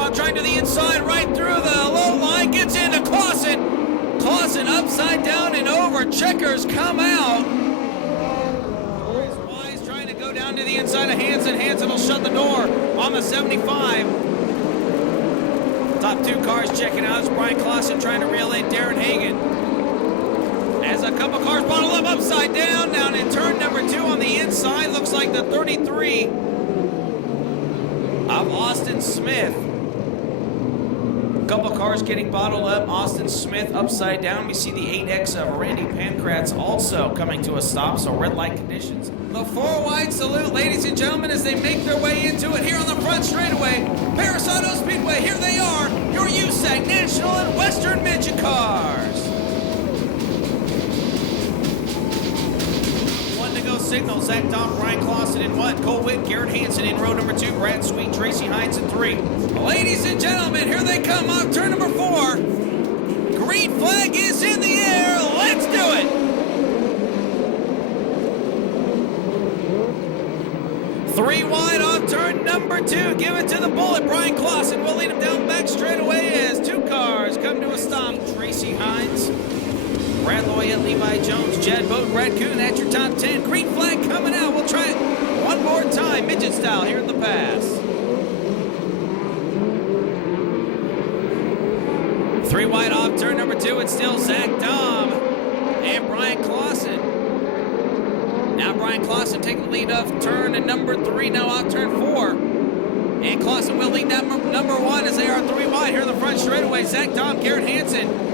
Armstrong trying to the inside, right through the low line, gets into Clausen. Clausen upside down and over. Checkers come out. Wise trying to go down to the inside of Hansen. Hansen will shut the door on the 75. Top two cars checking out. It's Brian Clausen trying to reel in Darren Hagen. As a couple cars bottle up upside down in turn number 2 on the inside. Looks like the 33 of Austin Smith. Couple cars getting bottled up. Austin Smith upside down. We see the 8X of Randy Pankratz also coming to a stop, so red light conditions. The 4 wide salute, ladies and gentlemen, as they make their way into it here on the front straightaway. Perris Auto Speedway, here they are, your USAC National and Western Midget cars. Signal, Zach Dom, Brian Clausen in 1, Cole Witt, Garrett Hansen in row number 2, Brad Sweet, Tracy Hines in 3. Ladies and gentlemen, here they come off turn number 4. Green flag is in the air. Let's do it. 3 wide off turn number 2. Give it to the bullet. Brian Clausen will lead him down back straight away as 2 cars come to a stop. Tracy Hines, Brad Loyett, Levi Jones, Jed Bowden, Brad Kuhn, that's your top 10. Green flag coming out. We'll try it one more time, midget style here at the pass. 3 wide off turn number 2. It's still Zach Dom and Brian Clausen. Now Brian Clausen taking the lead off turn number 3, now off turn 4. And Clausen will lead that number 1 as they are 3 wide here in the front straightaway. Zach Dom, Garrett Hansen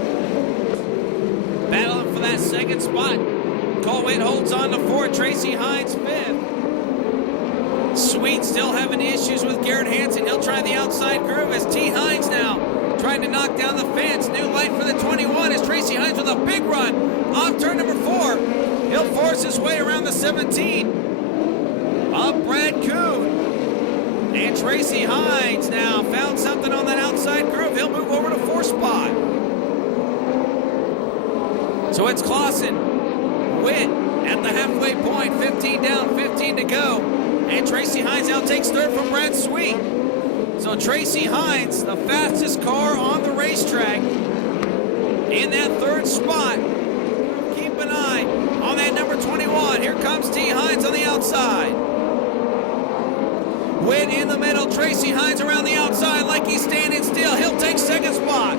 battling for that second spot. Cole Witt holds on to 4. Tracy Hines 5th. Sweet still having issues with Garrett Hansen. He'll try the outside groove as T. Hines now trying to knock down the fence. New light for the 21 as Tracy Hines with a big run off turn number 4. He'll force his way around the 17 of Brad Kuhn. And Tracy Hines now found something on that outside groove. He'll move over to 4th spot. So it's Clausen, Witt at the halfway point, 15 down, 15 to go. And Tracy Hines now takes 3rd from Brad Sweet. So Tracy Hines, the fastest car on the racetrack, in that 3rd spot. Keep an eye on that number 21. Here comes T. Hines on the outside. Witt in the middle, Tracy Hines around the outside like he's standing still. He'll take 2nd spot.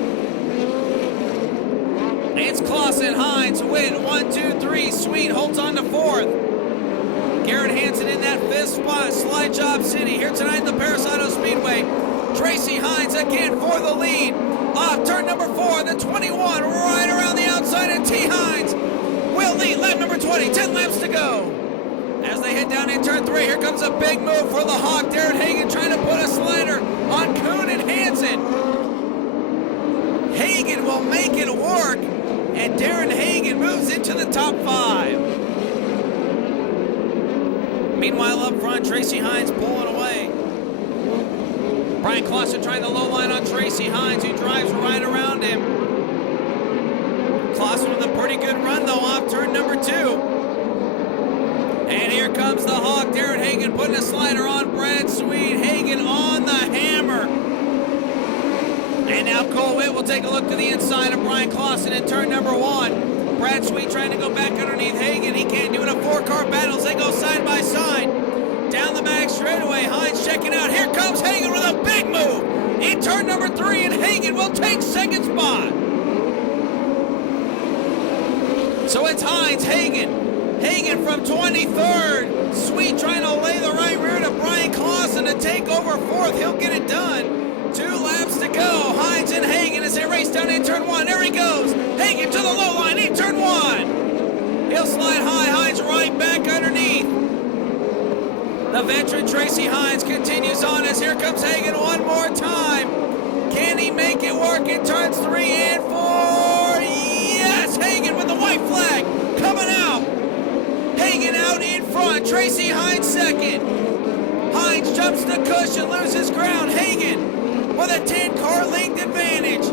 It's Clausen, Hines, Witt, 1, 2, 3. Sweet holds on to 4th. Garrett Hansen in that 5th spot. Slide Job City here tonight at the Perris Auto Speedway. Tracy Hines again for the lead. Off turn number 4, the 21 right around the outside, and T. Hines will lead lap number 20. 10 laps to go. As they head down in turn 3, here comes a big move for the Hawk. Darren Hagen trying to put a slider on Kuhn and Hansen. Hagen will make it work. And Darren Hagen moves into the top 5. Meanwhile, up front, Tracy Hines pulling away. Brian Clausen trying the low line on Tracy Hines, who drives right around him. Clausen with a pretty good run, though, off turn number 2. And here comes the Hawk. Darren Hagen putting a slider on Brad Sweet. Hagen on the hammer. And now Cole Witt will take a look to the inside of Brian Clausen in turn number 1. Brad Sweet trying to go back underneath Hagen. He can't do it. A 4-car battle as they go side by side. Down the back straightaway. Hines checking out. Here comes Hagen with a big move in turn number 3, and Hagen will take 2nd spot. So it's Hines, Hagen from 23rd. Sweet trying to lay the right rear to Brian Clausen to take over 4th. He'll get it done. 2 laps to go. Hines and Hagen as they race down in turn 1. There he goes. Hagen to the low line in turn 1. He'll slide high. Hines right back underneath. The veteran Tracy Hines continues on as here comes Hagen one more time. Can he make it work in turns 3 and 4? Yes, Hagen with the white flag coming out. Hagen out in front. Tracy Hines 2nd. Hines jumps the cushion, loses ground. Hagen with a 10-car length advantage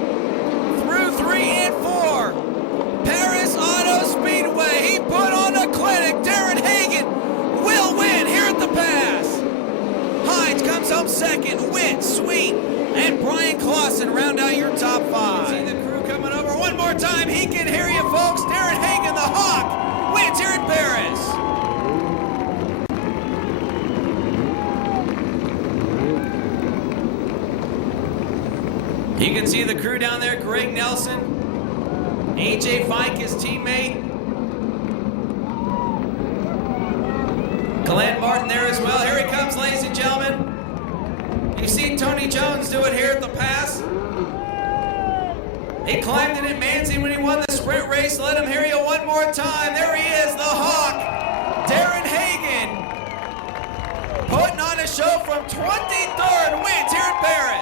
through 3 and 4. Perris Auto Speedway. He put on a clinic. Darren Hagen will win here at the pass. Hines comes home 2nd. Witt, Sweet, and Brian top 5. See the crew coming over one more time. He can hear you, folks. Darren Hagen, the Hawk, wins here at Perris. You can see the crew down there. Greg Nelson, AJ Fike, his teammate. Glenn Martin there as well. Here he comes, ladies and gentlemen. You've seen Tony Jones do it here at the pass. He climbed it at Manzi when he won the sprint race. Let him hear you one more time. There he is, the Hawk, Darren Hagen, putting on a show from 23rd, wins here at Perris.